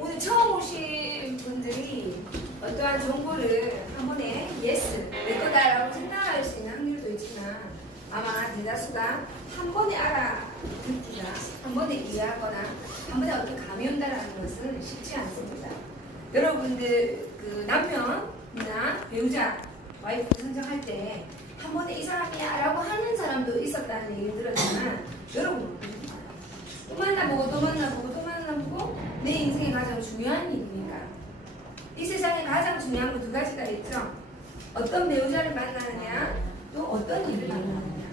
오늘 처음 오신 분들이 어떠한 정보를 한 번에 예스, 내 거다라고 생각할 수 있는 확률도 있지만 아마 대다수가 한 번에 알아듣기가, 한 번에 이해하거나 한 번에 어떤 감이 온다는 것은 쉽지 않습니다. 여러분들 그 남편이나 배우자, 와이프 선정할 때 한 번에 이 사람이야 라고 하는 사람도 있었다는 얘기를 들었지만 여러분 또 만나보고 또 만나보고 또 만나보고 내 인생에 가장 중요한 일이니까 이 세상에 가장 중요한 거 두 가지가 있죠. 어떤 배우자를 만나느냐 또 어떤 일을 만나느냐.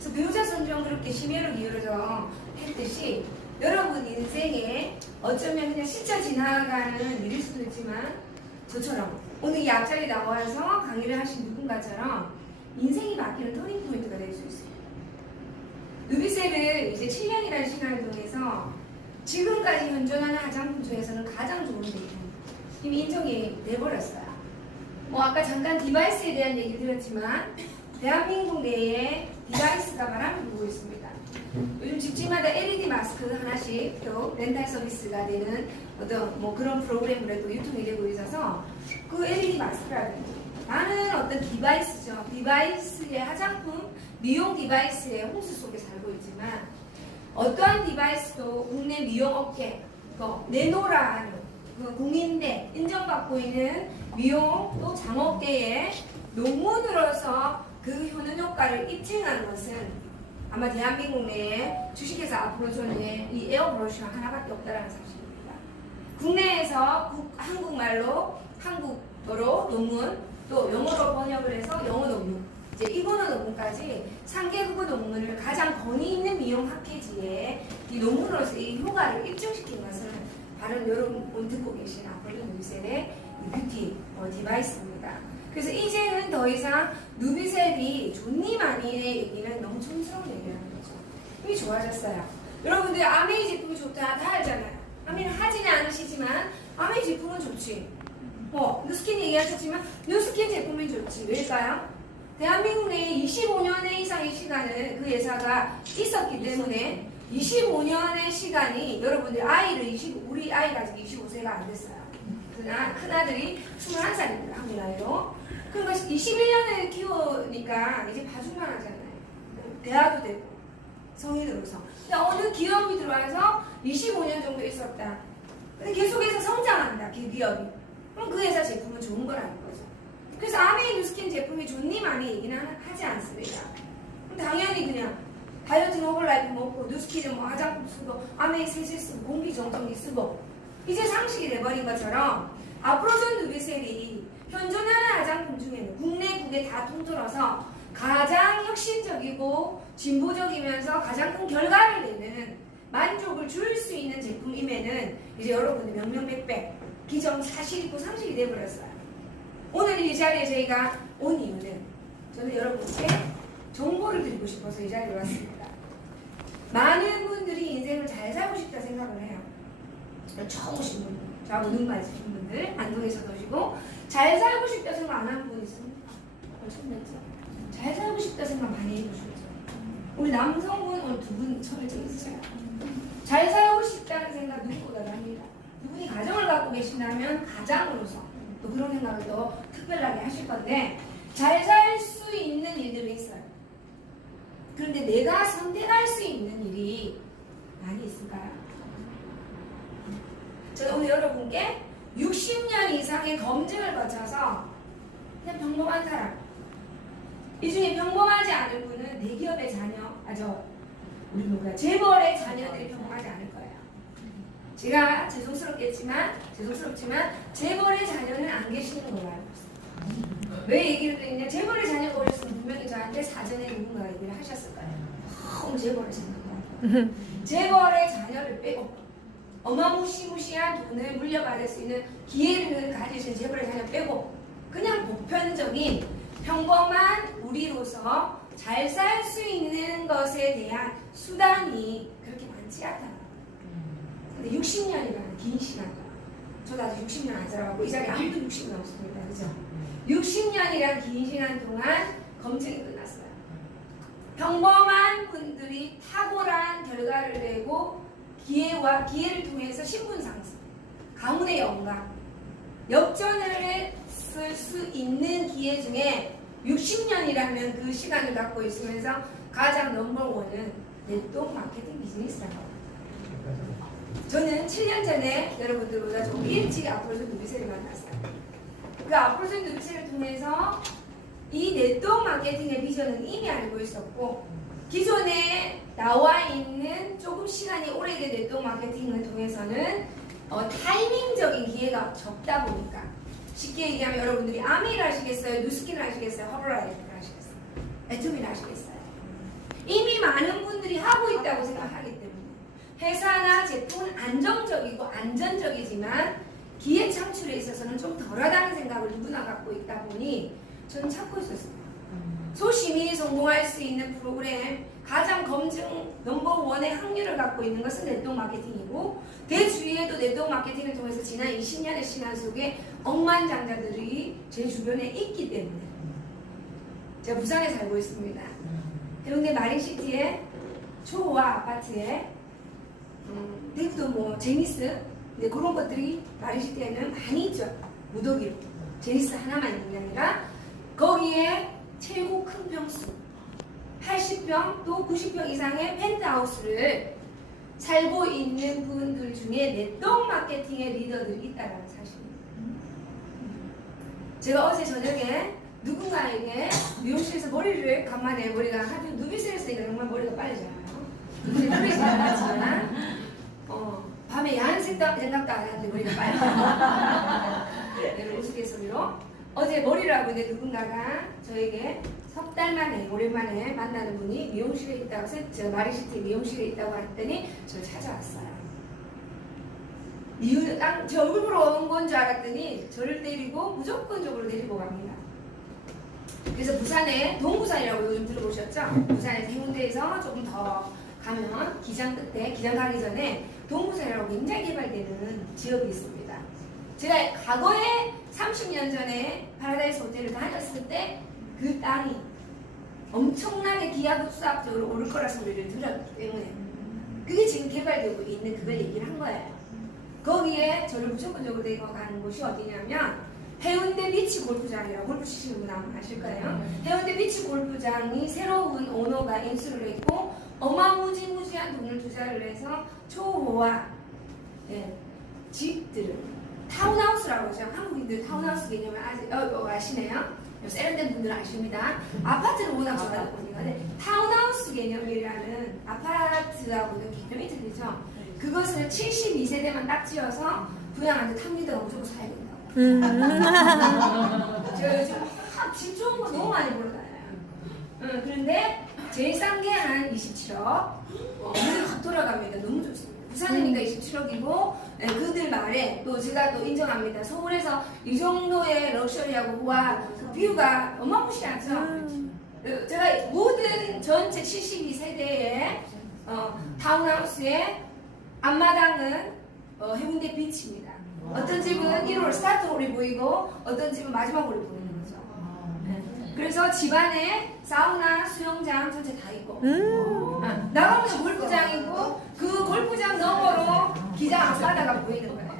그래서 배우자 선정 그렇게 심혈을 기울여서 했듯이 여러분 인생에 어쩌면 그냥 스쳐 지나가는 일일 수도 있지만 저처럼 오늘 이 앞자리에 나와서 강의를 하신 누군가처럼 인생이 바뀌는 터닝 포인트가 될 수 있어요. 누비셀을 이제 7년이라는 시간을 통해서 지금까지 현존하는 화장품 중에서는 가장 좋은 제품 이미 인정이 돼버렸어요. 뭐 아까 잠깐 디바이스에 대한 얘기 드렸지만 대한민국 내에 디바이스가 바람을 불고 있습니다. 요즘 집집마다 LED 마스크 하나씩 또 렌탈 서비스가 되는 어떤 뭐 그런 프로그램으로 또 유통이 되고 있어서 그 LED 마스크라든지 많은 어떤 디바이스죠. 디바이스의 화장품, 미용 디바이스의 홍수 속에 살고 있지만 어떠한 디바이스도 국내 미용 업계, 네노라는 그 공인대 인정받고 있는 미용 또 장업계의 논문으로서 그 효능 효과를 입증한 것은 아마 대한민국 내에 주식회사 아프로존의 이 에어브러쉬 하나밖에 없다는 사실입니다. 국내에서 한국말로 한국어로 논문 또 영어로 번역을 해서 영어 논문 이제 일본어 논문까지 3개국어 논문을 가장 권위 있는 미용 학회지에 이 논문으로서 이 효과를 입증시킨 것은 바로 여러분 듣고 계신 아프로존 누비셀의 뷰티 디바이스입니다. 그래서 이제는 더 이상 누비셀이 좋니 많이의 얘기는 너무 촌스러운 얘기라는 거죠. 이미 좋아졌어요. 여러분들 아메이 제품이 좋다 다 알잖아요. 아메이는 하지는 않으시지만 아메이 제품은 좋지. 누스킨 얘기하셨지만 누스킨 제품이 좋지. 왜일까요? 대한민국 내에 25년의 이상의 시간을 그 회사가 있었기 때문에 25년의 시간이 여러분들 우리 아이가 아직 25세가 안 됐어요. 그러나 큰아들이 21살입니다. 한국 나이로. 그러니까 21년을 키우니까 이제 봐줄만 하잖아요. 대화도 되고 성인으로서. 근데 어느 기업이 들어와서 25년 정도 있었다. 근데 계속해서 성장한다. 그 기업이. 그럼 그 회사 제품은 좋은 거라는 거죠. 그래서 아메이 누스킨 제품이 좋니 많이 얘기는 하지 않습니다. 당연히 그냥 다이어트 노블라이프 먹고 누스킨은 뭐 화장품 쓰고 아메이 세제 쓰고 공기정전기 쓰고 이제 상식이 돼버린 것처럼 아프로존 누비셀이 현존하는 화장품 중에는 국내국에 다 통틀어서 가장 혁신적이고 진보적이면서 가장 큰 결과를 내는 만족을 줄 수 있는 제품임에는 이제 여러분들 명명백백 기정 사실 있고 상식이 돼버렸어요. 오늘 이 자리에 저희가 온 이유는 저는 여러분께 정보를 드리고 싶어서 이 자리에 왔습니다. 많은 분들이 인생을 잘 살고 싶다 생각을 해요. 처음 오신 분들, 저하고 눈 맞으신 분들, 안동에서도 오시고 잘 살고 싶다 생각 안 하는 분 있습니까? 처음 냈죠. 잘 살고 싶다 생각 많이 해보셨죠. 우리 남성분 오늘 두 분 철저 있어요. 잘 살고 싶다는 생각 누구보다 합니다. 누군이 가정을 갖고 계신다면 가장으로서 또 그런 생각을 더 특별하게 하실 건데 잘 살 수 있는 일들이 있어요. 그런데 내가 선택할 수 있는 일이 많이 있을까요? 저는 오늘 여러분께 60년 이상의 검증을 거쳐서 그냥 평범한 사람 이 중에 평범하지 않은 분은 대기업의 자녀 우리 누구야 재벌의 자녀들이 평범하지 않을 거예요. 제가 죄송스럽지만 재벌의 자녀는 안 계시는 걸로 알고 있어요. 왜 얘기를 드리냐? 재벌의 자녀가 오셨으면 분명히 저한테 사전에 누군가 얘기를 하셨을 거예요. 너무 재벌의 자녀가 재벌의 자녀를 빼고 어마무시무시한 돈을 물려받을 수 있는 기회를 가지신 재벌의 자녀 빼고 그냥 보편적인 평범한 우리로서 잘 살 수 있는 것에 대한 수단이 그렇게 많지 않다. 근데 60년이라는 긴 시간, 저도 아직 60년 안 살아가고 이 자리에 아무도 60년 없습니다. 그죠? 60년이라는 긴 시간 동안 검증이 끝났어요. 평범한 분들이 탁월한 결과를 내고 기회를 통해서 신분 상승, 가문의 영광, 역전을 했을 수 있는 기회 중에 60년이라는 그 시간을 갖고 있으면서 가장 넘버원은 네트워크 마케팅 비즈니스라고. 저는 7년 전에 여러분들보다 좀 일찍 아프로즈 누비셀을 만났어요. 그 아프로즈 누비셀을 통해서 이 네트워크 마케팅의 비전은 이미 알고 있었고, 기존에 나와 있는 조금 시간이 오래된 네트워크 마케팅을 통해서는 타이밍적인 기회가 적다 보니까, 쉽게 얘기하면 여러분들이 아메이를 하시겠어요? 뉴스킨을 하시겠어요? 허브라이트를 하시겠어요? 에투미를 하시겠어요? 이미 많은 분들이 하고 있다고 생각하기 때문에 회사나 제품은 안정적이고 안전적이지만 기회 창출에 있어서는 좀 덜하다는 생각을 누구나 갖고 있다 보니 저는 찾고 있었습니다. 소심이 성공할 수 있는 프로그램, 가장 검증 넘버원의 확률을 갖고 있는 것은 네트워크 마케팅이고, 대주위에도 네트워크 마케팅을 통해서 지난 20년의 시간 속에 억만장자들이 제 주변에 있기 때문에 제가 부산에 살고 있습니다. 해운대 마린시티에 초호화 아파트에 대구도 뭐 제니스, 근데 그런 것들이 마린시티에는 많이 있죠. 무더기로 제니스 하나만 있는 게 아니라 거기에 최고 큰 평수 80평 또 90평 이상의 펜트하우스를 살고 있는 분들 중에 네트워크 마케팅의 리더들이 있다는 사실입니다. 제가 어제 저녁에 누군가에게 미용실에서 머리를 간만에 머리가 하도 누비스를 쓰니까 정말 머리가 빨리 자라요. 누비스 안 하지만 밤에 야한 생각도 안 하는데 머리가 빨리 자라요. 여러분 우스갯소리로 어제 머리를 하고 있는 누군가가 저에게 석 달 만에 오랜만에 만나는 분이 미용실에 있다고 해서 저 마린시티 미용실에 있다고 했더니 저를 찾아왔어요. 제 얼굴 보러 온 건 줄 알았더니 저를 데리고 무조건적으로 데리고 갑니다. 그래서 부산에 동부산이라고 요즘 들어보셨죠? 부산에서 해운대에서 조금 더 가면 기장 끝에 기장 가기 전에 동부산이라고 굉장히 개발되는 지역이 있습니다. 제가 과거에 30년 전에 파라다이스 호텔을 다녔을 때 그 땅이 엄청나게 기하급수학적으로 오를 거라 소리를 들었기 때문에 그게 지금 개발되고 있는 그걸 얘기를 한 거예요. 거기에 저를 무조건적으로 데려가는 곳이 어디냐면 해운대 비치 골프장이라고, 골프 치시는 분 아마 아실 거예요. 해운대 비치 골프장이 새로운 오너가 인수를 했고 어마무지무지한 돈을 투자를 해서 초호화 집들을 타운하우스라고 하죠. 한국인들 타운하우스 개념을 아시네요. 세련된 분들은 아십니다. 아파트를 워낙 좋아하는 거니까. 근데 타운하우스 개념이라는 아파트하고는 개념이 틀리죠. 그것을 72세대만 딱 지어서 부양한테 탑리더가 무조건 사야 된다고. 제가 요즘 집 좋은 거 너무 많이 보러 다녀요. 그런데 제일 싼 게 한 27억. 물이 확 돌아갑니다. 너무 좋습니다. 부산이니까 27억이고 그들 말에 또 제가 또 인정합니다. 서울에서 이 정도의 럭셔리하고 와 그 뷰가 어마무시하죠. 제가 모든 전체 72세대의 타운하우스의 앞마당은 해운대 비치입니다. 어떤 집은 1월 스타트 홀이 보이고 어떤 집은 마지막 홀이 보이는 거죠. 그래서 집안에 사우나, 수영장 전체 다 있고 나가면 골프장이고 그 골프장 너머로 기장 앞바다가 보이는 거예요.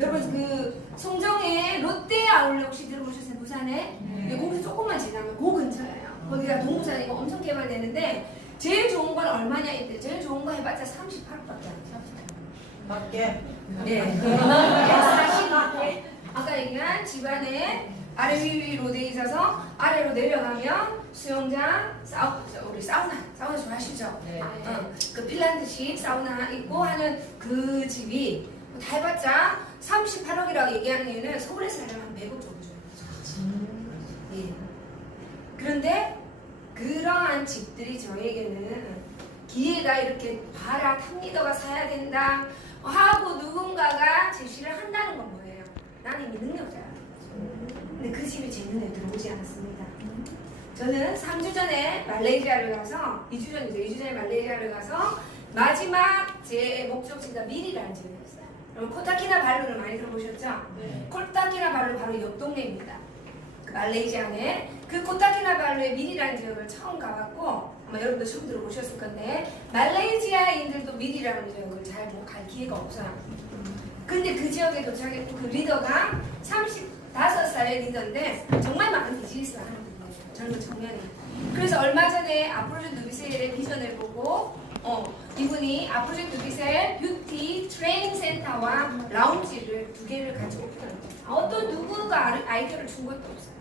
여러분 그 송정에 롯데 아울렛 혹시 들어보셨어요? 부산에? 거기서 조금만 지나면 그 근처예요. 거기가 동부산이고 엄청 개발되는데 제일 좋은 건 얼마냐 이때 제일 좋은 거 해봤자 38억밖에 안 돼요. 맞게? 네. 140억. 아까 얘기한 집안에 아래 위로 돼 있어서 아래로 내려가면 수영장, 우리 사우나 좋아하시죠? 네. 그 핀란드식 사우나 있고 하는 그 집이 다 해봤자 38억이라고 얘기하는 이유는 서울에서 하려면 한 100억 정도 줘요. 예. 그런데 그러한 집들이 저에게는 기회가 이렇게 봐라 탑리더가 사야 된다 하고 누군가가 제시를 한다는 건 뭐예요? 나는 이미 능력자야. 근데 그 집이 제 눈에 들어오지 않았습니다. 저는 3주 전에 말레이시아를 가서 2주 전에 말레이시아를 가서 마지막 제 목적지가 미리라는 지역이었어요. 여러분 코타키나발루를 많이 들어보셨죠? 네. 코타키나발루 바로 옆 동네입니다. 그 말레이시아에 그 코타키나발루의 미리라는 지역을 처음 가봤고 아마 여러분도 처음 들어보셨을 건데 말레이시아인들도 미리라는 지역을 잘 갈 기회가 없어요. 근데 그 지역에 도착했고 그 리더가 35살의 리더인데 정말 많은 비즈니스를 하는 분이에요. 젊은 청년이. 그래서 얼마 전에 아프로즈 누비셀의 비전을 보고 이분이 아프로즈 누비셀 뷰티 트레이닝 센터와 라운지를 2개를 가지고 오픈합니다. 어떤 누구가 아이디어를 준 것도 없어요.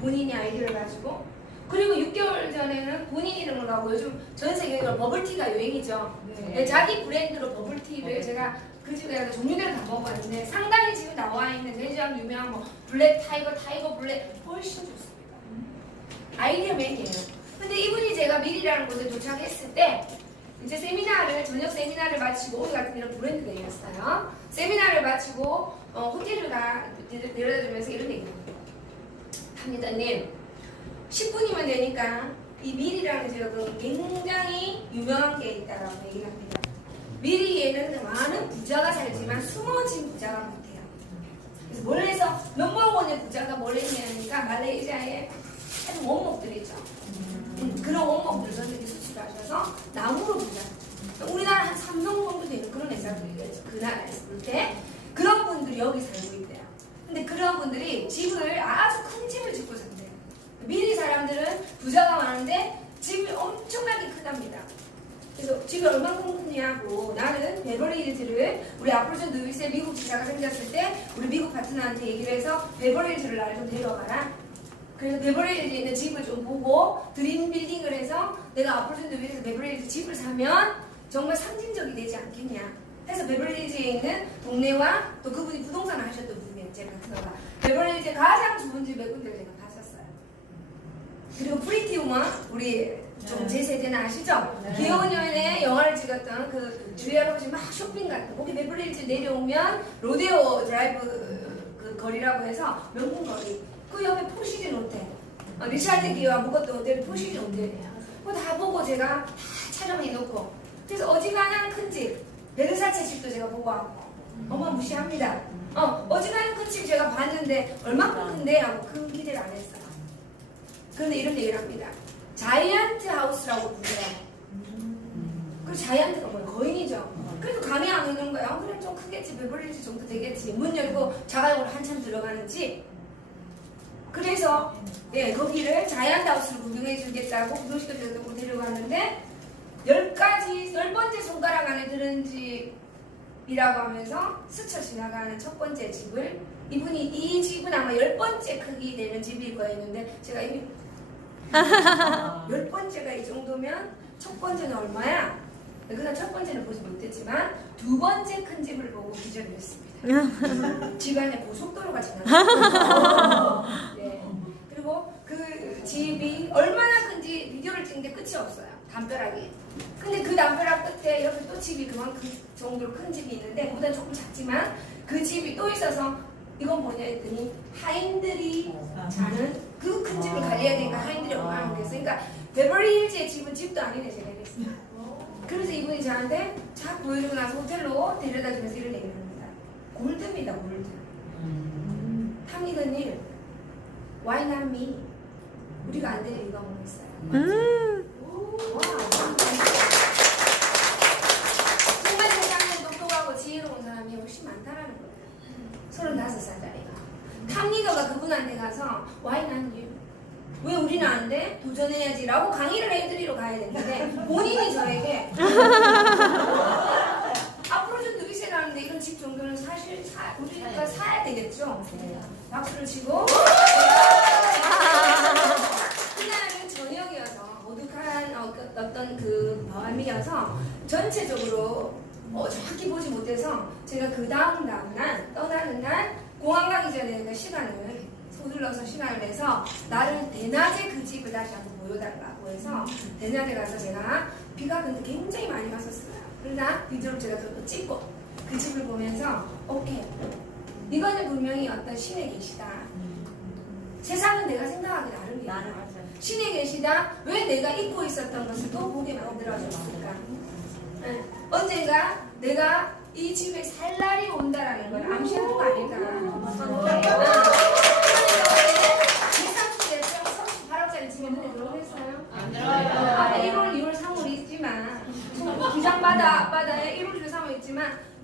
본인이 아이디어를 가지고 그리고 6개월 전에는 본인 이름으로 하고 요즘 전 세계적으로 버블티가 유행이죠. 네, 자기 브랜드로 버블티를 제가 그 집에 종류대로 다 먹어봤는데 상당히 지금 나와 있는 매장 유명한 뭐 블랙 타이거, 타이거 블랙 훨씬 좋습니다. 아이디어맨이에요. 근데 이분이 제가 미리라는 곳에 도착했을 때 이제 저녁 세미나를 마치고 오늘 같은 이런 브랜드 데이였어요. 세미나를 마치고 호텔을 내려다주면서 이런 얘기를 합니다님 10분이면 되니까 이 미리라는 지역은 굉장히 유명한 게 있다라고 얘기를 합니다. 미리에는 많은 부자가 살지만 숨어진 부자가 못해요. 그래서 뭘 해서 넘버원의 부자가 뭘 했냐니까 말레이시아에 아주 원목들이죠. 그런 원목들을 선생님이 수출하셔서 나무로 부자. 우리나라 한 3성 정도 되는 그런 회사들이겠죠. 그 나라에서 볼 때 그런 분들이 여기 살고 있대요. 근데 그런 분들이 집을 아주 큰 집을 짓고 산대요. 미리 사람들은 부자가 많은데 집이 엄청나게 크답니다. 그래서 집이 얼마큼 크냐고 나는 베버리힐즈를 우리 아프로즈 누비스의 미국 지사가 생겼을 때 우리 미국 파트너한테 얘기를 해서 베버리힐즈를 나를 좀 데려가라. 그래서 베버리힐즈에 있는 집을 좀 보고 드림 빌딩을 해서 내가 아프로즈 누비스에서 베버리힐즈 집을 사면 정말 상징적이 되지 않겠냐. 해서 베버리힐즈에 있는 동네와 또 그분이 부동산을 하셨던 분이에요. 제 파트너가 베버리힐즈에 가장 좋은 집 몇 군데를 제가 봤었어요. 그리고 프리티 우먼 우리 좀 제 세대는 아시죠? 네. 귀여운 여인의 영화를 찍었던 그 주리아 로버츠 막 쇼핑 같은 거기 베버리힐즈 내려오면 로데오 드라이브 그 거리라고 해서 명품 거리 그 옆에 포시즌 호텔 리차드 기어와 묵었던 호텔이 포시즌 호텔이에요. 그거 다 보고 제가 다 촬영해놓고 그래서 어지간한 큰 집 베르사체 집도 제가 보고 왔고 어마무시합니다. 어지간한 큰 집 제가 봤는데 얼마큼 큰데 하고 큰 기대를 안 했어요. 그런데 이런 얘기를 합니다. 자이언트 하우스라고 부르요. 그 자이언트가 뭐야? 거인이죠. 그래도 감이 안 오는 거예요. 그래 좀 크겠지. 베버리힐즈 정도 되겠지. 문 열고 자가용으로 한참 들어가는 집. 그래서 거기를 자이언트 하우스를 구경해 주겠다고 구경시켜주겠다고 데려갔는데 10번째 손가락 안에 드는 집이라고 하면서 스쳐 지나가는 첫 번째 집을 이분이 이 집은 아마 10번째 크기 되는 집일 거예요 했는데 제가 이미 10번째가 이 정도면 첫 번째는 얼마야? 그냥 첫 번째는 보지 못했지만 2번째 큰 집을 보고 기절을 했습니다. 집 안에 고속도로가 지나가요. 네. 그리고 그 집이 얼마나 큰지 비디오를 찍는데 끝이 없어요. 담벼락이. 근데 그 담벼락 끝에 옆에 또 집이 그만큼 정도로 큰 집이 있는데 그보다 조금 작지만 그 집이 또 있어서 이건 뭐냐 했더니 하인들이 자는 그 큰 집을 관리해야 되니까 하인들이 얼마나 오겠어. 그러니까 베버리힐즈의 집은 집도 아니네 제가 얘기했어요. 그래서 이분이 저한테 쫙 보여주고 나서 호텔로 데려다 주면서 이런 얘기를 합니다. 골드입니다 골드. 탐니더님 Why not me? 우리가 안 될 이유가 뭐겠어요? 와, 정말 세상에 똑똑하고 지혜로운 사람이 훨씬 많다라는 거예요. 35살짜리가. 탐리더가 그분한테 가서 Why not you? 왜 우리는 안 돼? 도전해야지 라고 강의를 해드리러 가야 되는데 본인이 저에게 앞으로 좀 누비세 가는데 이런 집 정도는 사실 우리가 사야 되겠죠? 박수를 치고 그날은 저녁이어서 오둑한 어떤 그 밤이어서 전체적으로 정확히 보지 못해서 제가 그 다음 날 떠나는 날 공항 가기 전에 그 시간을 서둘러서 시간을 내서 나를 대낮에 그 집을 다시 한번 보여달라고 해서 대낮에 가서 제가 비가 근데 굉장히 많이 왔었어요. 그러나 비디오를 제가 또 찍고 그 집을 보면서 오케이 이거는 분명히 어떤 신의 계시다. 세상은 내가 생각하기 나름이야. 신의 계시다. 왜 내가 잊고 있었던 것을 또 보게 만들어줬을까? 언젠가 내가 이 집에 살 날이 온다라는 걸 암시하는 거 아닐까? 2, 3주 됐죠? 38억짜리 집에 눈에 들어오겠어요? 안 들어요.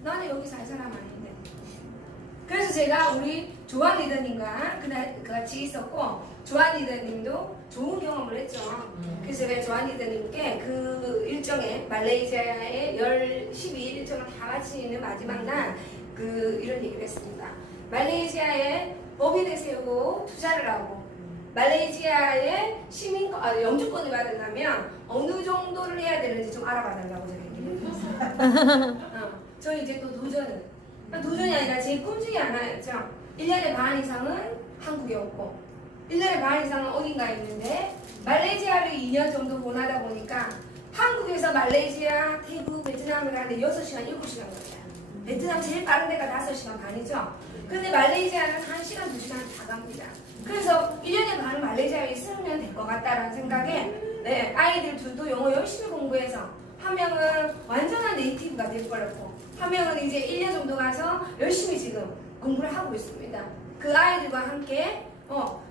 나는 여기 살 사람 아닌데. 그래서 제가 우리 조한 리더님과 그날 같이 있었고, 조한 리더님도 좋은 경험을 했죠. 그래서 제가 조한 리더님께 그 일정에 말레이시아의 12일 일정을 다 마치는 마지막 날 이런 얘기를 했습니다. 말레이시아에 법인을 세우고 투자를 하고 말레이시아의 영주권을 받으려면 어느 정도를 해야 되는지 좀 알아봐 달라고 제가 얘기를 했어요. 저 이제 또 도전이 아니라 제 꿈 중에 하나였죠. 1년에 반 이상은 한국에 없고 1년에 반 이상은 어딘가에 있는데 말레이시아를 2년 정도 보내다 보니까 한국에서 말레이시아, 태국, 베트남을 가는데 6시간, 7시간 걸려요. 베트남 제일 빠른 데가 5시간 반이죠. 근데 말레이시아는 1시간, 2시간 다 갑니다. 그래서 1년에 반은 말레이시아에 있으면 될 것 같다라는 생각에 네, 아이들 둘도 영어 열심히 공부해서 한 명은 완전한 네이티브가 될 거라고 한 명은 이제 1년 정도 가서 열심히 지금 공부를 하고 있습니다. 그 아이들과 함께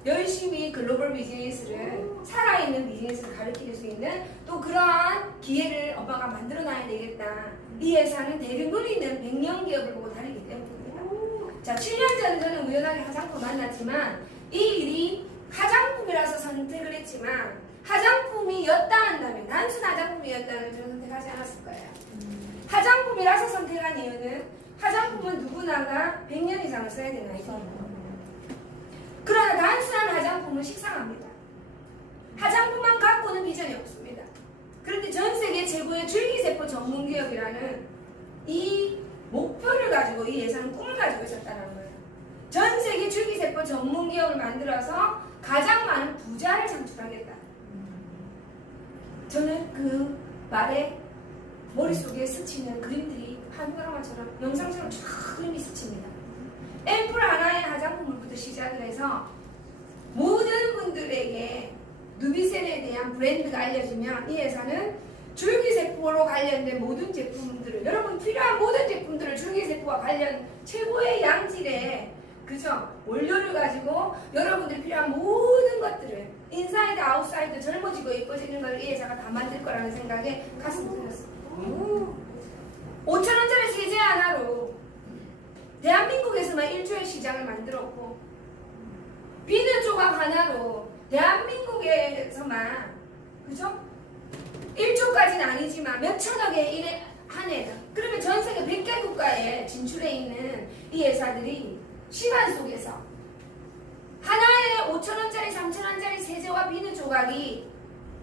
열심히 글로벌 비즈니스를 살아있는 비즈니스를 가르칠 수 있는 또 그러한 기회를 엄마가 만들어놔야 되겠다. 이 회사는 대륙을 있는 100년 기업을 보고 다니기 때문입니다. 자, 7년 전 저는 우연하게 화장품 만났지만 이 일이 화장품이라서 선택을 했지만 화장품이었다 한다면 단순 화장품이었다면 저는 선택하지 않았을 거예요. 화장품이라서 선택한 이유는 화장품은 누구나가 100년 이상을 써야 되는 아이거든요. 그러나 단순한 화장품은 식상합니다. 화장품만 갖고는 비전이 없습니다. 그런데 전 세계 최고의 줄기세포 전문기업이라는 이 목표를 가지고 이 회사는 꿈을 가지고 있었다는 거예요. 전 세계 줄기세포 전문기업을 만들어서 가장 많은 부자를 창출하겠다. 저는 그 말에 머릿속에 스치는 그림들이 파노라마처럼 영상처럼 쫙 그림이 스칩니다. 앰플 하나의 화장품부터 시작을 해서 모든 분들에게 누비셀에 대한 브랜드가 알려지면 이 회사는 줄기세포로 관련된 모든 제품들을 여러분 필요한 모든 제품들을 줄기세포와 관련 최고의 양질의 그죠? 원료를 가지고 여러분들이 필요한 모든 것들을 인사이드 아웃사이드 젊어지고 예뻐지는 걸 이 회사가 다 만들 거라는 생각에 가슴 들렸습니다. 5,000원짜리 세제 하나로 대한민국에서만 1조의 시장을 만들었고 비늘 조각 하나로 대한민국에서만 그죠? 1조까지는 아니지만 몇천억의 일에 한해 그러면 전 세계 100개 국가에 진출해 있는 이 회사들이 시간 속에서 하나의 5,000원짜리 3,000원짜리 세제와 비늘 조각이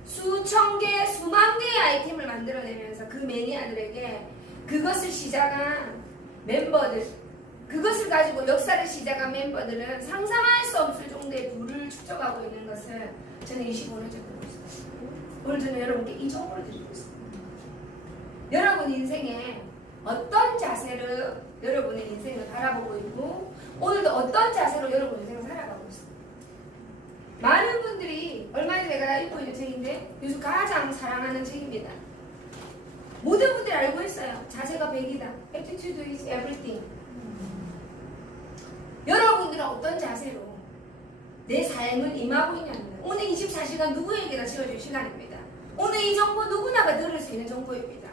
수천 개, 수만 개의 아이템을 만들어내면서 그 매니아들에게 그것을 시작한 멤버들 그것을 가지고 역사를 시작한 멤버들은 상상할 수 없을 정도의 부를 축적하고 있는 것을 저는 25년째 보고 있습니다. 오늘 저는 여러분께 이 정보를 드리고 있습니다. 여러분 인생에 어떤 자세로 여러분의 인생을 바라보고 있고 오늘도 어떤 자세로 여러분 인생을 살아가고 있습니다. 많은 분들이 얼마 전에 제가 읽고 있는 책인데 요즘 가장 사랑하는 책입니다. 모든 분들이 알고 있어요. 자세가 100이다. Attitude is everything. 여러분들은 어떤 자세로 내 삶을 임하고 있냐는 오늘 24시간 누구에게나 지어줄 시간입니다. 오늘 이 정보 누구나가 들을 수 있는 정보입니다.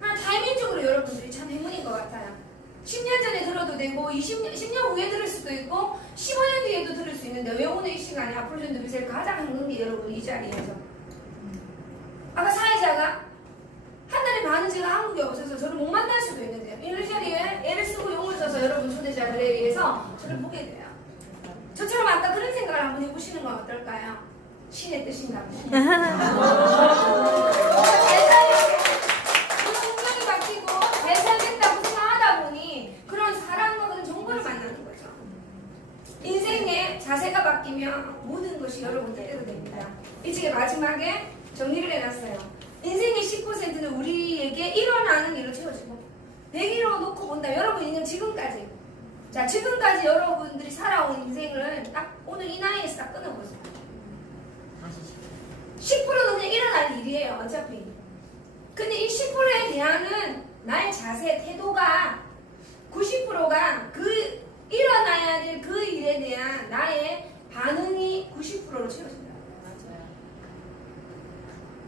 타이밍적으로 여러분들이 참 행운인 것 같아요. 10년 전에 들어도 되고 10년 후에 들을 수도 있고 15년 뒤에도 들을 수 있는데 왜 오늘 이 시간에 앞으로 전 누비셀 가장 행운인 게 여러분 이 자리에서 아까 사회자가 한 달에 반은 제가 한국에 없어서 저를 못 만날 수도 있는데요. 이 자리에 애를 쓰고 용을 써서 여러분 초대자들에 의해서 저를 보게 돼요. 저처럼 아까 그런 생각을 한번 해보시는 건 어떨까요? 신의 뜻인가 보다. 운명이 바뀌고 잘 살겠다고 생각하다 보니 그런 사랑과 그런 정보를 만나는 거죠. 인생의 자세가 바뀌면 모든 것이 여러분들에게 됩니다. 이 책의 마지막에 정리를 해놨어요. 인생의 10%는 우리에게 일어나는 일로 채워지고 100일로 놓고 본다. 여러분 인생 지금까지 자 지금까지 여러분들이 살아온 인생을 딱 오늘 이 나이에서 딱 끊어보세요. 10%는 그냥 일어날 일이에요. 어차피. 근데 이 10%에 대한 나의 자세, 태도가 90%가 그 일어나야 될 그 일에 대한 나의 반응이 90%로 채워진다.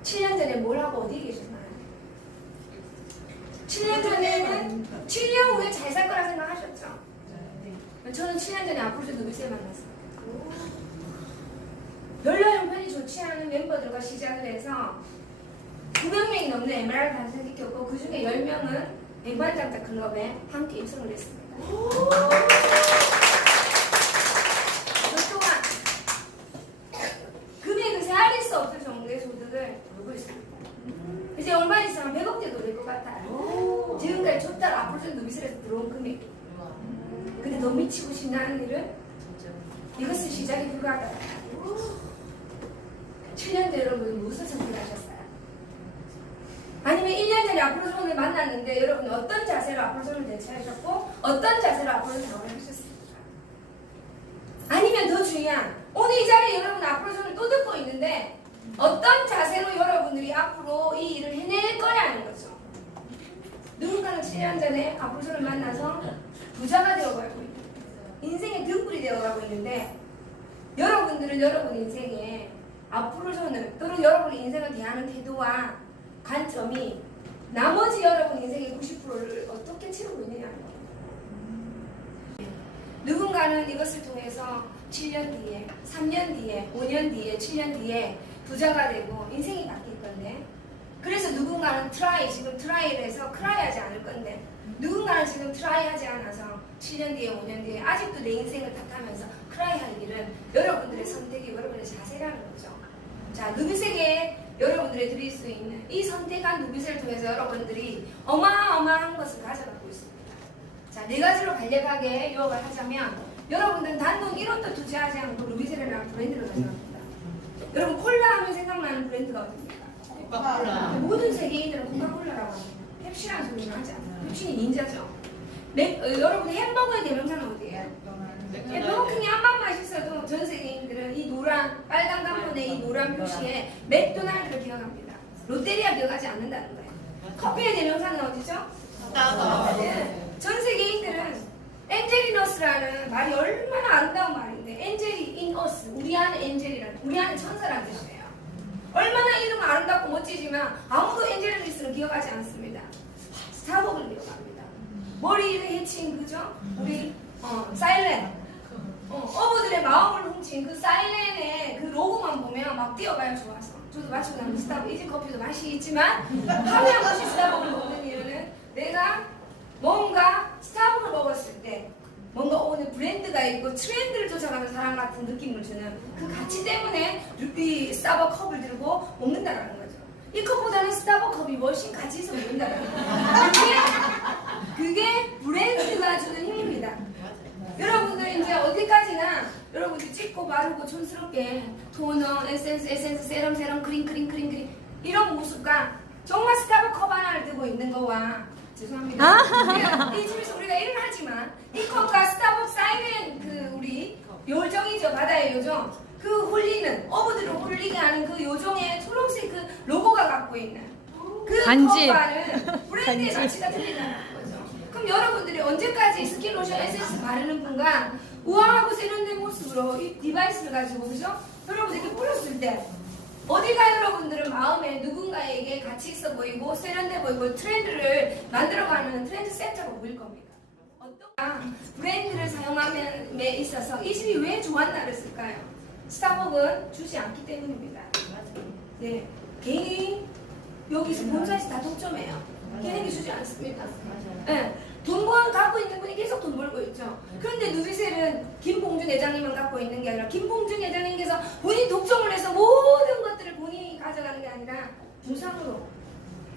7년 전에 뭘 하고 어디 계셨나요? 7년 전에는 7년 후에 잘 살 거라 생각하셨죠? 저는 7년 전에 아프로즈 누비스를 만났어요. 별로 형편이 좋지 않은 멤버들과 시작을 해서 900명이 넘는 에메랄드 단체를 시켰고 그 중에 10명은 백만장자 클럽에 함께 입성을 했습니다. 저 또한 금액을 세할 수 없을 정도의 소득을 벌고 있습니다. 이제 얼마 있으면 100억대도 될 것 같아요. 지금까지 줬다가 아프로즈 누비스에서 들어온 금액. 근데 더 미치고 싶나는 일은 이것은 시작에 불과하다. 7년 전 여러분 무슨 선택하셨어요? 아니면 1년 전에 아프로존을 만났는데 여러분 어떤 자세로 아프로존을 대처하셨고 어떤 자세로 아프로존 작업을 하셨습니까? 아니면 더 중요한 오늘 이 자리에 여러분 아프로존을 또 듣고 있는데 어떤 자세로 여러분들이 앞으로 이 일을 해낼 거냐는 거죠. 누군가는 7년 전에 아프로존을 만나서 부자가 되어가고 있는 인생의 등불이 되어가고 있는데 여러분들은 여러분 인생에 아프로존을 또는 여러분 인생을 대하는 태도와 관점이 나머지 여러분 인생의 90%를 어떻게 치르고 있느냐는 겁니다. 누군가는 이것을 통해서 7년 뒤에, 3년 뒤에, 5년 뒤에, 7년 뒤에 부자가 되고 인생이 바뀔 건데 그래서 누군가는 지금 트라이를 해서 크라이하지 않을 건데 누군가는 지금 트라이하지 않아서 7년 뒤에, 5년 뒤에 아직도 내 인생을 탓하면서 크라이할 일은 여러분들의 선택이 여러분의 자세라는 거죠. 자, 누비세계에 여러분들이 드릴 수 있는 이 선택한 누비세를 통해서 여러분들이 어마어마한 것을 가져가고 있습니다. 자, 4가지로 간략하게 요약을 하자면 여러분들은 단돈 1원도 투자하지 않고 누비세라는 브랜드를 가져갑니다. 여러분 콜라 하면 생각나는 브랜드가 어딥니까? 코카콜라. 모든 세계인들은 코카콜라라고 합니다. 펩시라는 소리는 하지 않아요. 펩시는 닌자죠. 여러분 햄버거의 대명사는 어디예요? 버거킹이 한 번만 있어도 전 세계인들은 이 노란 빨간 간판에 이 노란 표시에 맥도날드를 기억합니다. 롯데리아 기억하지 않는다는 거예요. 커피의 대명사는 어디죠? 스타벅스. 네. 전 세계인들은 엔젤리너스라는 말이 얼마나 아름다운 말인데 엔젤이 인 어스 우리 안에 엔젤이라는 우리 안에 천사라는 뜻이에요. 얼마나 이름은 아름답고 멋지지만 아무도 엔젤리너스를 기억하지 않습니다. 스타벅스를 기억합니다. 머리를 해친 그죠? 우리 사일렌 어부들의 마음을 훔친 그 사일렌의 그 로고만 보면 막 뛰어가요. 좋아서 저도 마시고 나면 스타벅스 이지 커피도 맛이 있지만 하루에 한 번씩 스타벅스를 먹는 이유는 내가 뭔가 스타벅스를 먹었을 때 뭔가 오늘 브랜드가 있고 트렌드를 쫓아가는 사람 같은 느낌을 주는 그 가치 때문에 이 스타벅스 컵을 들고 먹는다라는 거죠. 이 컵보다는 스타벅스 컵이 훨씬 가치 있어 보인다라는 거예요. 그게 브랜드가 주는 힘입니다. 여러분들 이제 어디까지나 여러분들 찍고 바르고 촌스럽게 토너, 에센스, 세럼, 크림 이런 모습과 정말 스타벅스 컵 하나를 들고 있는 거와 죄송합니다. 이 집에서 우리가 일을 하지만 이 컵과 스타벅스 사이렌 그 우리 요정이죠. 바다의 요정. 그 홀리는 어부들을 홀리게 하는 그 요정의 초록색 그 로고가 갖고 있는 그 컵과는 브랜드의 가치가 틀리다는 거죠. 그럼 여러분들이 언제까지 스킨로션 에센스 바르는 분과 우아하고 세련된 모습으로 이 디바이스를 가지고 그죠? 여러분들 이렇게 뿌렸을 때 어디가 여러분들은 마음에 누군가에게 가치 있어 보이고 세련돼 보이고 트렌드를 만들어가는 트렌드 센터로 보일 겁니다. 어떤 브랜드를 사용함에 있어서 이 집이 왜 좋았나 그랬을까요? 스타벅은 주지 않기 때문입니다. 네, 개인이 여기서 본사에서 다 독점해요. 개인이 주지 않습니다. 네, 돈번 갖고 있는 분이 계속 돈 벌고 있죠. 그런데 누비셀은 김봉준 회장님만 갖고 있는 게 아니라 김봉준 회장님께서 본인 독점을 해서 모든 것들을 본인이 가져가는 게 아니라 무상으로.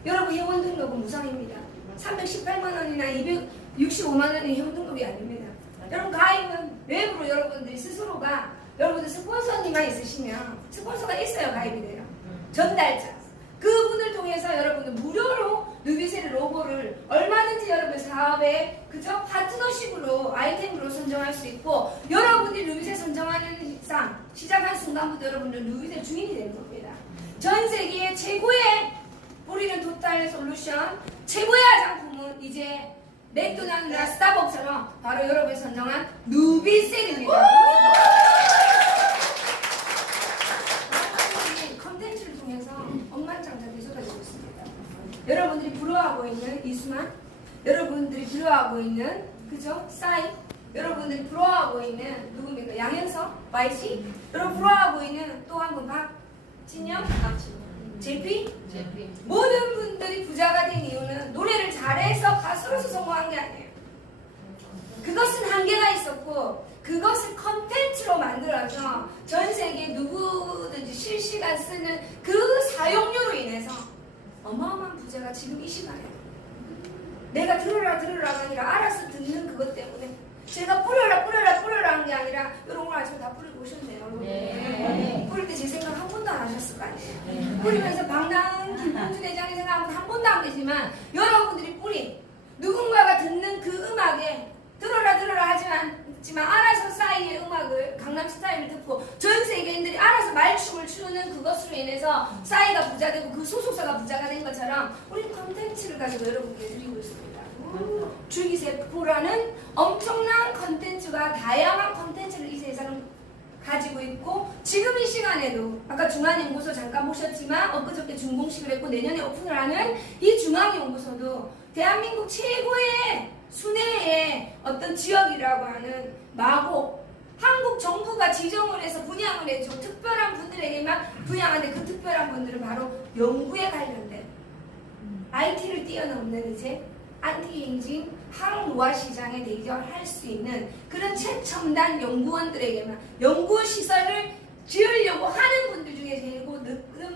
여러분 회원 등록은 무상입니다. 318만 원이나 265만 원의 회원 등록이 아닙니다. 여러분 가입은 외부로 여러분들이 스스로가 여러분들 스폰서님만 있으시면 스폰서가 있어야 가입이 돼요. 전달자. 그분을 통해서 여러분들 무료로 누비셀의 로고를 얼마든지 여러분 사업에 그저 파트너십으로 아이템으로 선정할 수 있고 여러분들이 누비셀 선정하는 상 시작한 순간부터 여러분들 누비셀 주인이 되는 겁니다. 전 세계의 최고의 우리는 토탈 솔루션 최고의 화장품은 이제 맥도날드나 스타벅스처럼 바로 여러분이 선정한 누비셀입니다. 컨텐츠를 통해서 억만장자 되셔가지고 있습니다. 여러분들이 부러워하고 있는 이수만, 여러분들이 부러워하고 있는 그죠? 싸이, 여러분들이 부러워하고 있는 누굽니까? 양현석, YC, 여러분 부러워하고 있는 또 한 분 박진영, 제피, 모든 분들이 부자가 된 이유는 노래를 잘해서 가수로서 성공한 게 아니에요. 그것은 한계가 있었고 그것을 컨텐츠로 만들어서 전 세계 누구든지 실시간 쓰는 그 사용료로 인해서 어마어마한 부자가 지금 이 시간에 내가 들으라가 아니라 알아서 듣는 그것 때문에 제가 뿌려라 하는 게 아니라 여러분 오늘 아침에 다 뿌리고 오셨네요. 네. 뿌릴 때 제 생각 한 번도 안 하셨을 거 아니에요. 뿌리면서 방랑 김봉준 회장의 생각 한 번도 안 계시지만 여러분들이 뿌린 누군가가 듣는 그 음악에 들어라 하지만 알아서 싸이의 음악을 강남스타일을 듣고 전 세계인들이 알아서 말춤을 추는 그것으로 인해서 싸이가 부자되고 그 소속사가 부자가 된 것처럼 우리 콘텐츠를 가지고 여러분께 드리고 있습니다. 줄기세포라는 엄청난 콘텐츠가 다양한 콘텐츠를 이 세상은 가지고 있고 지금 이 시간에도 아까 중앙연구소 잠깐 보셨지만 엊그저께 준공식을 했고 내년에 오픈을 하는 이 중앙연구소도 대한민국 최고의 순회의 어떤 지역이라고 하는 마곡 한국 정부가 지정을 해서 분양을 해줘 특별한 분들에게만 분양하는데 그 특별한 분들은 바로 연구에 관련된 IT를 뛰어넘는 이제 안티에이징 항노화 시장에 대결할 수 있는 그런 최첨단 연구원들에게만 연구 시설을 지으려고 하는 분들 중에 제일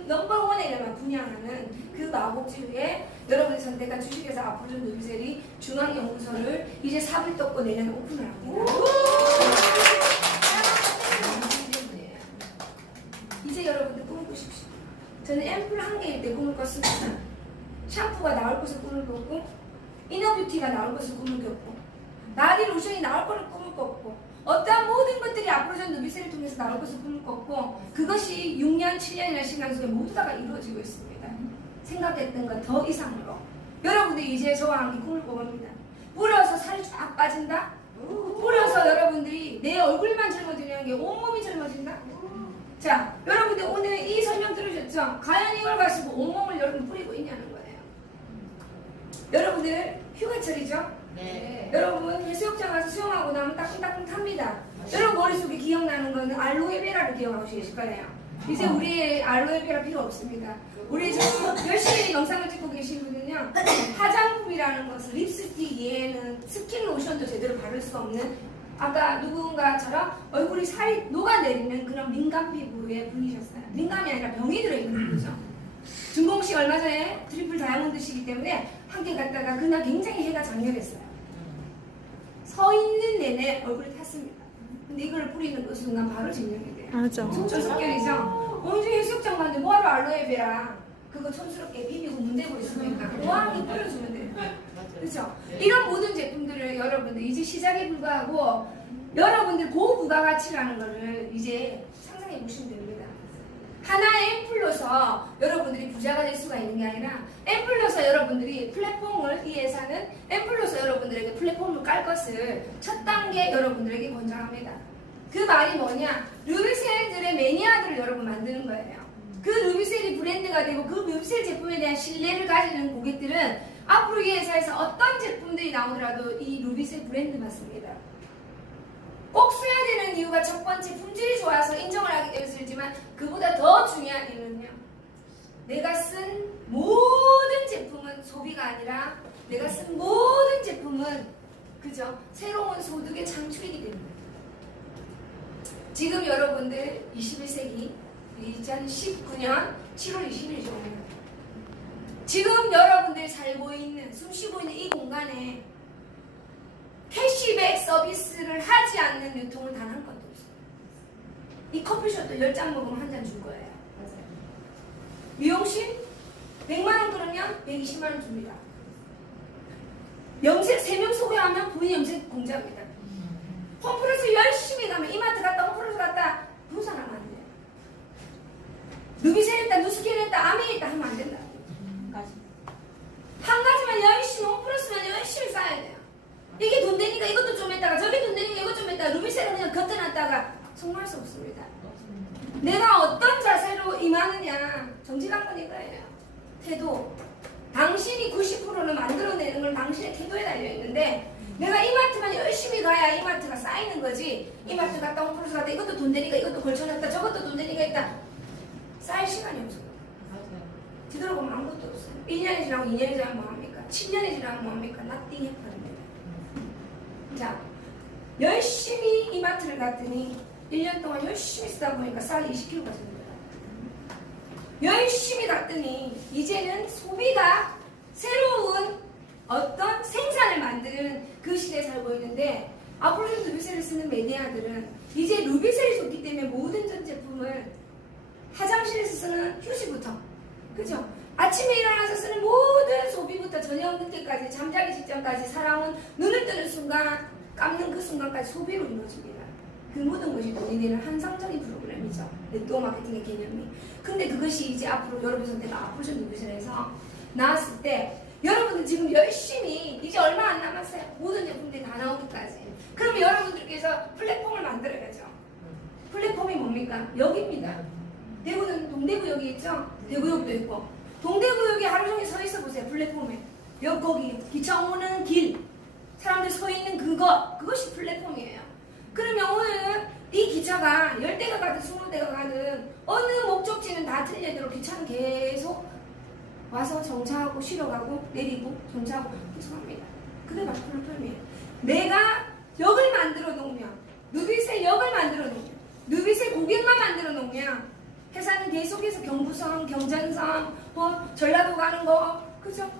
넘버원에게만 분양하는 그 마곡지구에 여러분이 선택한 주식회사 아프존 누비셀이 중앙연구소를 이제 삽을 떴고 내년에 오픈을 합니다. 이제 여러분들 꿈을 꾸십시오. 저는 앰플 한 개일 때 꿈을 꿨습니다. 샴푸가 나올 것을 꿈을 꿨고 이너뷰티가 나올 것을 꿈을 꿨고 바디 로션이 나올 것을 꿈을 꿨고 어떠한 모든 것들이 앞으로 전 누비셀을 통해서 나올 것을 꿈을 꿨고 그것이 6년, 7년이라는 시간 속에 모두 다가 이루어지고 있습니다. 생각했던 것 더 이상으로 여러분들이 이제 저와 함께 꿈을 꿔봅니다. 뿌려서 살이 쫙 빠진다? 뿌려서 여러분들이 내 얼굴만 젊어지는 게 온몸이 젊어진다? 자, 여러분들 오늘 이 설명 들으셨죠? 과연 이걸 가지고 온몸을 여러분 뿌리고 있냐는 거예요. 여러분들 휴가철이죠? 네. 여러분 해수욕장 가서 수영하고 나면 따끔따끔 탑니다. 여러분 머릿속에 기억나는 거는 알로에베라를 기억하고 계실 거예요. 이제 우리의 알로에베라 필요 없습니다. 우리 지금 열심히 영상을 찍고 계신 분은요 화장품이라는 것은 립스틱 얘는 스킨 로션도 제대로 바를 수 없는 아까 누군가처럼 얼굴이 살이 녹아내리는 그런 민감 피부의 분이셨어요. 민감이 아니라 병이 들어있는 거죠. 준공식 얼마 전에 트리플 다이아몬드시기 때문에 함께 갔다가 그날 굉장히 해가 장렬했어요. 서 있는 내내 얼굴이 탔습니다. 근데 이걸 뿌리는 그 순간 바로 증명이 돼요. 맞아. 속전속결이죠. 오늘 해수욕장 갔는데 뭐하러 알로에베라 그거 촌스럽게 비비고 문대고 있으니까 뭐하니 뿌려주면 돼요. 그렇죠? 이런 모든 제품들을 여러분들 이제 시작에 불과하고 여러분들 고부가가치라는 거를 이제 상상해 보시면 됩니다. 하나의 앰플로서 여러분들이 부자가 될 수가 있는 게 아니라 앰플로서 여러분들이 플랫폼을 이 회사는 앰플로서 여러분들에게 플랫폼을 깔 것을 첫 단계 여러분들에게 권장합니다. 그 말이 뭐냐? 루비셀들의 매니아들을 여러분 만드는 거예요. 그 루비셀이 브랜드가 되고 그 루비셀 제품에 대한 신뢰를 가지는 고객들은 앞으로 이 회사에서 어떤 제품들이 나오더라도 이 루비셀 브랜드 맞습니다. 꼭 써야 되는 이유가 첫 번째 품질이 좋아서 인정을 하기 때문에 쓰지만 그보다 더 중요한 이유는요. 내가 쓴 모든 제품은 소비가 아니라 내가 쓴 모든 제품은 그죠? 새로운 소득의 창출이기 때문에 지금 여러분들 21세기 2019년 7월 20일이죠. 지금 여러분들 살고 있는 숨쉬고 있는 이 공간에 캐시백 서비스를 하지 않는 유통은 단 한 건도 없어요. 이 커피숍도 10잔 먹으면 한 잔 줄 거예요. 맞아요. 미용실 100만원 끌으면 120만원 줍니다. 염색 3명 소개하면 본인 염색 공짜입니다. 홈플러스 열심히 가면 이마트 갔다 홈플러스 갔다 부산하면 안 돼요. 누비셀 했다 누스킨 했다 아미 했다 하면 안 된다. 한 가지만 열심히 홈플러스만 열심히 쌓아야 돼요. 이게 돈 되니까 이것도 좀 했다가 저게 돈 되니까 이것 좀 했다가 루비셀은 그냥 겉어놨다가 성공할 수 없습니다. 내가 어떤 자세로 임하느냐 정직한 건 이거예요. 태도 당신이 90%를 만들어내는 건 당신의 태도에 달려있는데 내가 이마트만 열심히 가야 이마트가 쌓이는 거지. 이마트 갔다 홈플러스 갔다 이것도 돈 되니까 이것도 걸쳐놨다 저것도 돈 되니까 있다. 쌓일 시간이 없어요. 뒤돌아보면 아무것도 없어요. 1년이 지나고 2년이 지나면 뭐합니까? 7년이 지나면 뭐합니까? nothing happened. 자, 열심히 이마트를 갔더니 1년 동안 열심히 쓰다 보니까 쌀이 20kg가 되는 거예요. 열심히 갔더니 이제는 소비가 새로운 어떤 생산을 만드는 그 시대에 살고 있는데 앞으로 좀 루비셀을 쓰는 매니아들은 이제 루비셀이 좋기 때문에 모든 전 제품을 화장실에서 쓰는 휴지부터 그죠? 아침에 일어나서 쓰는 모든 소비부터 저녁 늦게까지 잠자기 직전까지 살아온 눈을 뜨는 순간 감는 그 순간까지 소비로 이루어집니다. 그 모든 것이 돈이 되는 환상적인 프로그램이죠. 네트워크 마케팅의 개념이. 근데 그것이 이제 앞으로 여러분 선택가 아프션 누비션에서 나왔을 때 여러분들 지금 열심히 이제 얼마 안 남았어요. 모든 제품들이 다 나오기까지. 그럼 여러분들께서 플랫폼을 만들어야죠. 플랫폼이 뭡니까? 여기입니다. 대구는 동대구역이 있죠? 대구역도 있고 동대구역에 하루 종일 서 있어 보세요. 플랫폼에. 여기 거기 기차 오는 길 사람들 서 있는 그것이 플랫폼이에요. 그러면 오늘 이 기차가 10대가 가든 20대가 가든 어느 목적지는 다 틀리도록 기차는 계속 와서 정차하고 쉬러가고 내리고 정차하고 계속 합니다. 그게 바로 플랫폼이에요. 내가 역을 만들어 놓으면 누비셀 역을 만들어 놓으면 누비셀 고객만 만들어 놓으면 회사는 계속해서 경부선, 경전선, 전라도 가는 거 그죠?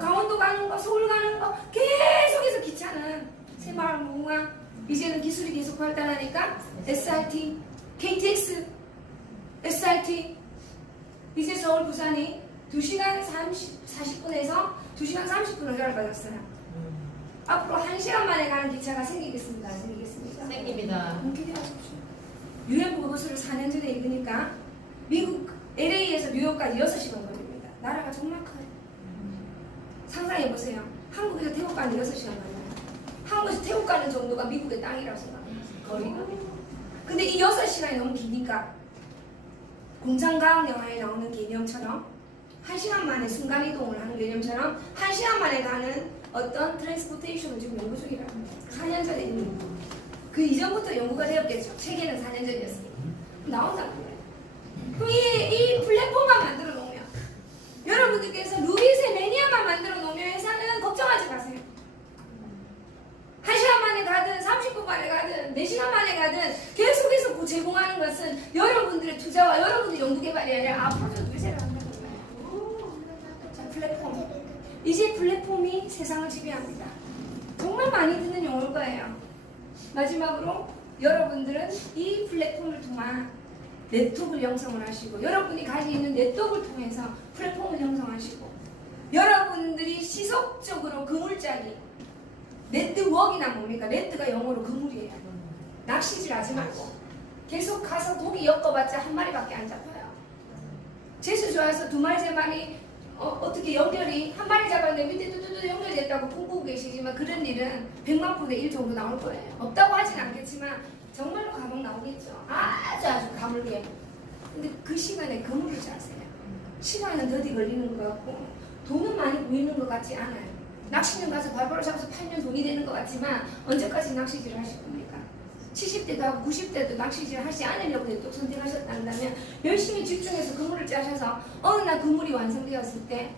강원도 가는 거, 서울 가는 거 계속해서 기차는 새마을 무궁화 이제는 기술이 계속 발달하니까 SRT, KTX, SRT 이제 서울 부산이 2시간 40분에서 2시간 30분을 짧아졌어요. 앞으로 1시간 만에 가는 기차가 생기겠습니다. 안 생기겠습니까? 생깁니다. 기대하십시오. 유엔 보고서를 4년 전에 읽으니까 미국 LA에서 뉴욕까지 6시간 걸립니다. 나라가 정말 커요. 상상해보세요. 한국에서 태국 가는 6시간 걸려요. 한국에서 태국 가는 정도가 미국의 땅이라고 생각해요. 거리가. 근데 이 6시간이 너무 기니까 공상과학 영화에 나오는 개념처럼 1시간 만에 순간이동을 하는 개념처럼 1시간 만에 가는 어떤 트랜스포테이션을 지금 연구 중이라고 합니다. 4년 전에 있는 그 이전부터 연구가 되었겠죠. 세계는 4년 전이었으니까. 나온다는 거예요. 그럼 이 플랫폼만 만들어 놓으면 여러분들께서 루비스의 매니아만 만들어 놓으면 회사는 걱정하지 마세요. 1시간 만에 가든 30분 만에 가든 4시간 만에 가든 계속해서 제공하는 것은 여러분들의 투자와 여러분들의 연구개발이 아니라 앞으로 루비스를 한다는 거예요. 자, 플랫폼. 이제 플랫폼이 세상을 지배합니다. 정말 많이 듣는 용어일 거예요. 마지막으로 여러분들은 이 플랫폼을 통한 네트워크를 형성을 하시고 여러분이 가지고 있는 네트워크를 통해서 플랫폼을 형성하시고 여러분들이 지속적으로 그물짜기 네트워크나 뭡니까? 네트가 영어로 그물이에요. 낚시질 하지 말고 계속 가서 고기 엮어봤자 한 마리밖에 안 잡혀요. 재수 좋아서 2마리 3마리 어떻게 연결이 한 마리 잡았는데 밑에 뚜뚜뚜 연결됐다고 꿈꾸고 계시지만 그런 일은 100만 분의 1 정도 나올 거예요. 없다고 하진 않겠지만 정말로 감옥 나오겠죠. 아주 가물게. 근데 그 시간에 그물을 짜세요. 시간은 더디 걸리는 것 같고 돈은 많이 보이는 것 같지 않아요. 낚시는 가서 발바로 잡아서 팔면 돈이 되는 것 같지만 언제까지 낚시질을 하실 겁니까? 70대도 하고 90대도 낚시질을 하지 않으려고 또 선택하셨다면 열심히 집중해서 그물을 짜셔서 어느 날 그물이 완성되었을 때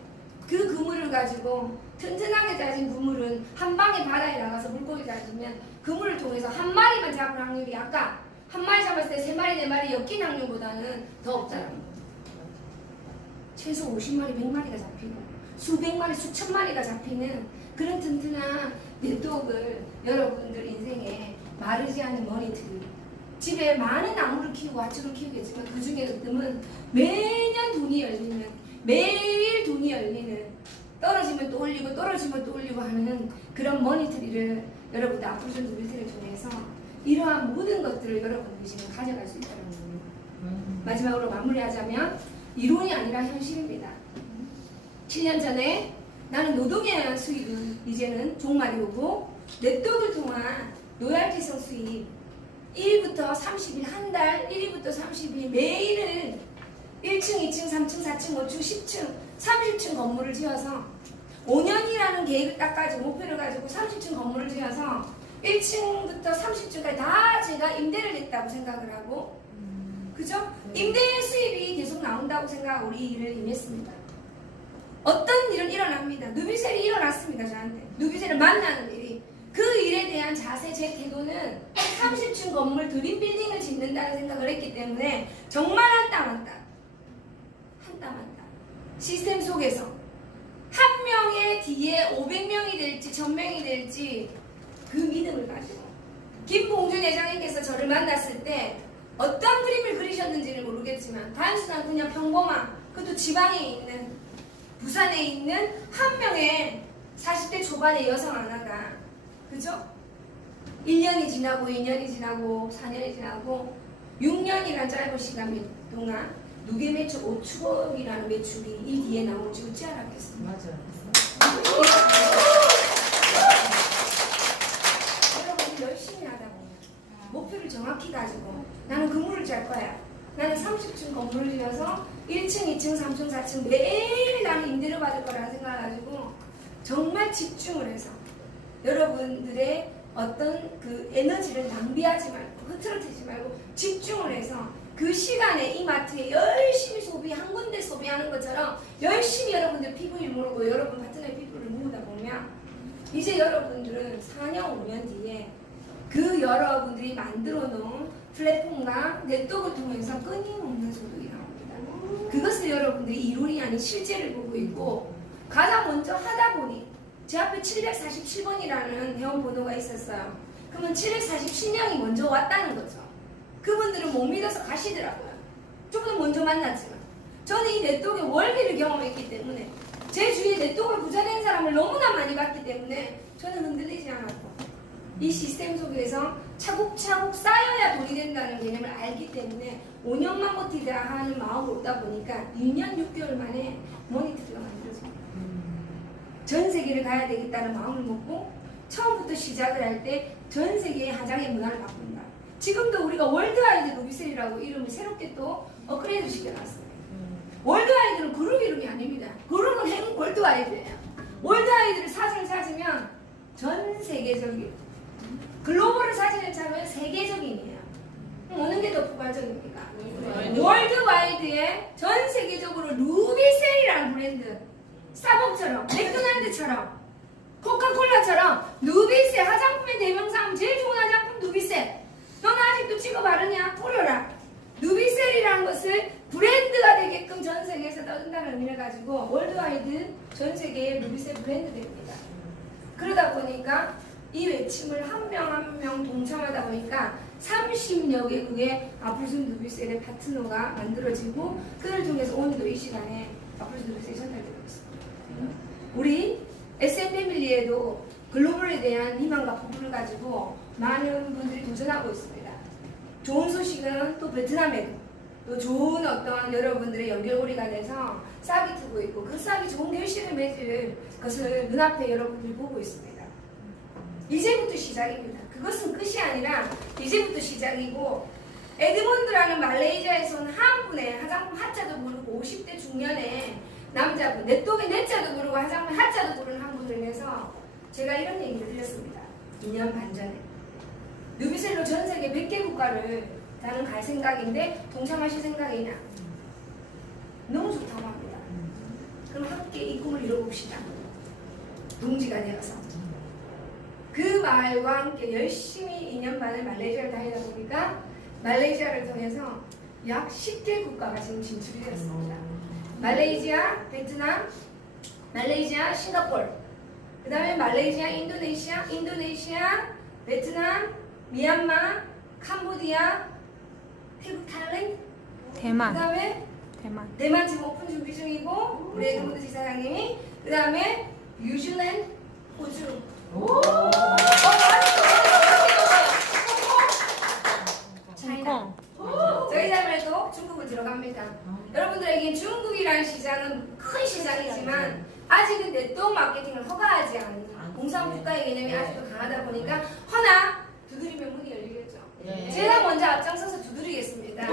그 그물을 가지고 튼튼하게 짜진 그물은 한 방에 바다에 나가서 물고기 잡으면 그물을 통해서 한 마리만 잡을 확률이 아까 한 마리 잡았을 때 3마리 4마리 엮인 확률보다는 더 없다는 거예요. 최소 50마리 100마리가 잡히고 수백 마리 수천 마리가 잡히는 그런 튼튼한 네트워크를 여러분들 인생에 마르지 않은 머니트리 집에 많은 나무를 키우고 화초를 키우겠지만 그 중에 어떤 매년 돈이 열리는 매일 돈이 열리는 떨어지면 또 올리고 떨어지면 또 올리고 하는 그런 머니트리를 여러분들 앞으로 좀 누비트를 통해서 이러한 모든 것들을 여러분들이 지금 가져갈 수 있다는 겁니다. 마지막으로 마무리하자면 이론이 아니라 현실입니다. 7년 전에 나는 노동에 의한 수익은 이제는 종말이 오고 네트워크를 통한 로얄티성 수익 1일부터 30일 한 달 1일부터 30일 매일은 1층, 2층, 3층, 4층, 5층, 10층 30층 건물을 지어서 5년이라는 계획을 딱 가지고 목표를 가지고 30층 건물을 지어서 1층부터 30층까지 다 제가 임대를 냈다고 생각을 하고, 그죠? 임대 수입이 계속 나온다고 생각하고 우리 일을 임했습니다. 어떤 일은 일어납니다. 누비셀이 일어났습니다. 저한테 누비셀을 만나는 일이. 그 일에 대한 자세, 제 태도는 30층 건물 드림 빌딩을 짓는다는 생각을 했기 때문에 정말 한 땀 한 땀 시스템 속에서 한 명의 뒤에 500명이 될지 1000명이 될지 그 믿음을 가지고, 김봉준 회장님께서 저를 만났을 때 어떤 그림을 그리셨는지는 모르겠지만 단순한 그냥 평범한, 그것도 지방에 있는, 부산에 있는 한 명의 40대 초반의 여성 하나가, 그죠? 1년이 지나고 2년이 지나고 4년이 지나고 6년이라는 짧은 시간 동안 누계 매출 5천억이라는 매출이 이 뒤에 나올지 어찌 알았겠습니까? 맞아요. 여러분이 열심히 하다 보면 목표를 정확히 가지고 나는 그물을 짤 거야. 나는 30층 건물을 지어서 1층, 2층, 3층, 4층 매일 나는 임대료 받을 거라 생각을 가지고 정말 집중을 해서 여러분들의 어떤 그 에너지를 낭비하지 말고 흐트러뜨리지 말고 집중을 해서 그 시간에 이 마트에 열심히 한 군데 소비하는 것처럼 열심히 여러분들 피부를 모으고 여러분 파트너의 피부를 모으다 보면 이제 여러분들은 4년, 5년 뒤에 그 여러분들이 만들어 놓은 플랫폼과 네트워크를 통해서 끊임없는 소득이 나옵니다. 그것을 여러분들이 이론이 아닌 실제를 보고 있고, 가장 먼저 하다 보니 제 앞에 747번이라는 회원번호가 있었어요. 그러면 747명이 먼저 왔다는 거죠. 그분들은 못 믿어서 가시더라고요. 조금 먼저 만났지만 저는 이 네트워크의 원리를 경험했기 때문에, 제 주위에 네트워크를 부자된 사람을 너무나 많이 봤기 때문에 저는 흔들리지 않았고, 이 시스템 속에서 차곡차곡 쌓여야 돈이 된다는 개념을 알기 때문에 5년만 버티자 하는 마음으로 오다 보니까 2년 6개월 만에 모니터가 만들어집니다. 전 세계를 가야 되겠다는 마음을 먹고 처음부터 시작을 할 때 전 세계의 하장의 문화를 바꾼다. 지금도 우리가 월드와이드 노비셀이라고 이름을 새롭게 또 업그레이드 시켜놨어요. 월드와이드는 그룹 이름이 아닙니다. 그룹은 월드와이드예요. 월드와이드를 사진을 찾으면 전 세계적인, 글로벌을 사진을 찾으면 세계적인이에요. 어느 게 더 포괄적입니까? 월드와이드에 전 세계적으로 누비셀이라는 브랜드, 스타벅처럼, 맥도날드처럼, 코카콜라처럼 누비셀, 화장품의 대명사하면 제일 좋은 화장품 누비셀. 너는 아직도 찍어 바르냐? 뿌려라. 누비셀이라는 것을 브랜드가 되게끔 전 세계에서 떠든다는 의미를 가지고 월드와이드 전 세계의 누비셀 브랜드 됩니다. 그러다 보니까 이 외침을 한 명 한 명 동참하다 보니까 30여 개국의 아플순 누비셀의 파트너가 만들어지고, 그를 통해서 오늘도 이 시간에 아플순 누비셀이 전달되고 있습니다. 우리 SM패밀리에도 글로벌에 대한 희망과 포부를 가지고 많은 분들이 도전하고 있습니다. 좋은 소식은 또 베트남에도 또 좋은 어떤 여러분들의 연결고리가 돼서 싹이 트고 있고, 그 싹이 좋은 결실을 맺을 것을 눈앞에 여러분들이 보고 있습니다. 이제부터 시작입니다. 그것은 끝이 아니라 이제부터 시작이고, 에드몬드라는 말레이시아에서 온 한 분의 화장품 하자도 모르고 50대 중년의 남자분, 네또게 네자도 모르고 화장품 하자도 모르는 한 분을 위해서 제가 이런 얘기를 드렸습니다. 2년 반 전에 누비셀로 전 세계 100개 국가를 나는 갈 생각인데 동참하실 생각이냐? 너무 좋다고 합니다. 그럼 함께 이 꿈을 이뤄봅시다. 동지가 되어서. 그 말과 함께 열심히 2년 반을 말레이시아를 다니다 보니까 말레이시아를 통해서 약 10개 국가가 지금 진출이 되었습니다. 말레이시아, 베트남, 말레이시아, 싱가포르, 그 다음에 말레이시아, 인도네시아, 베트남, 미얀마, 캄보디아, 태국, 타일랜드, 대만. 그 다음에 대만 지금 오픈 준비 중이고, 우리 에드문드 지사장님이, 그 다음에 뉴질랜드, 호주. 차이나. 저희 자매도 중국을 들어갑니다. 여러분들에게 중국이라는 시장은 큰 시장이지만 아직은 네트워크 마케팅을 허가하지 않는 공산국가의 개념이 아직도 강하다 보니까, 허나 두드리면 문이 열리겠죠. 제가 먼저 앞장서서 두드리겠습니다.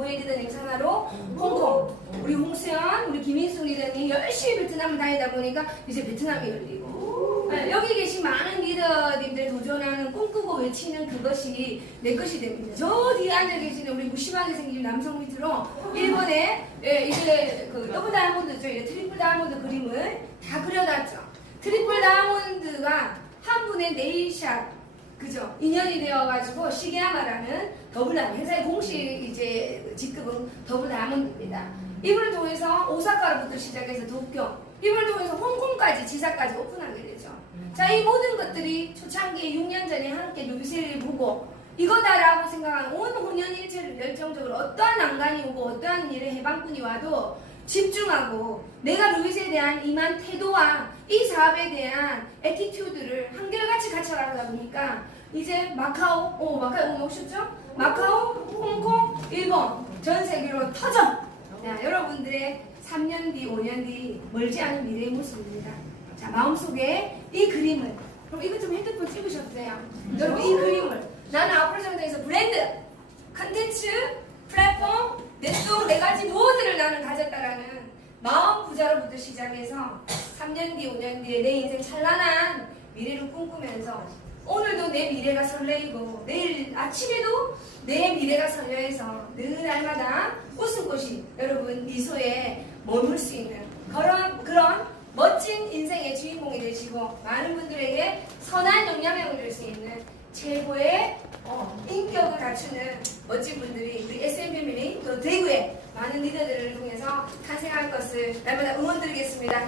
두보의 리더님 산하로 홍콩, 우리 홍수연, 우리 김인숙 리더님 열심히 베트남을 다니다 보니까 이제 베트남이 열리고 네, 여기 계신 많은 리더님들 도전하는 꿈꾸고 외치는 그것이 내 것이 됩니다. 저 뒤에 앉아 계시는 우리 무심하게 생긴 남성 밑으로 일본에 이제 그 더블 다이아몬드죠. 트리플 다이아몬드 그림을 다 그려놨죠. 트리플 다이아몬드가 한 분의 네일샷 그죠? 인연이 되어가지고 시게야마라는 더블 다이아몬드 회사의 공식 이제 직급은 더블 다이아몬드입니다. 이분을 통해서 오사카로부터 시작해서 도쿄, 이분을 통해서 홍콩까지 지사까지 오픈하게 되죠. 자, 이 모든 것들이 초창기에 6년 전에 함께 루비셀을 보고 이거다라고 생각하는 온 혼연일체를 열정적으로 어떠한 난관이 오고 어떠한 일에 해방꾼이 와도 집중하고 내가 루빗에 대한 임한 태도와 이 사업에 대한 애티튜드를 한결같이 갖춰가다 보니까 이제 마카오 오셨죠? 마카오, 홍콩, 일본 전 세계로 터져! 자, 여러분들의 3년 뒤, 5년 뒤 멀지 않은 미래의 모습입니다. 자, 마음속에 이 그림을 그럼 이거 좀 핸드폰 찍으셨어요? 여러분 이 그림을 나는 앞으로 정도에서 브랜드, 컨텐츠, 플랫폼, 넷속 네 가지 모두를 나는 가졌다라는 마음 부자로부터 시작해서 3년 뒤, 5년 뒤에 내 인생 찬란한 미래를 꿈꾸면서 오늘도 내 미래가 설레이고 내일 아침에도 내 미래가 설레해서 늘 날마다 웃음꽃이 여러분 미소에 머물 수 있는 그런 멋진 인생의 주인공이 되시고 많은 분들에게 선한 영향력을 줄 수 있는 최고의 인격을 갖추는 멋진 분들이 우리 SM패밀리 또 대구의 많은 리더들을 통해서 탄생할 것을 날마다 응원드리겠습니다.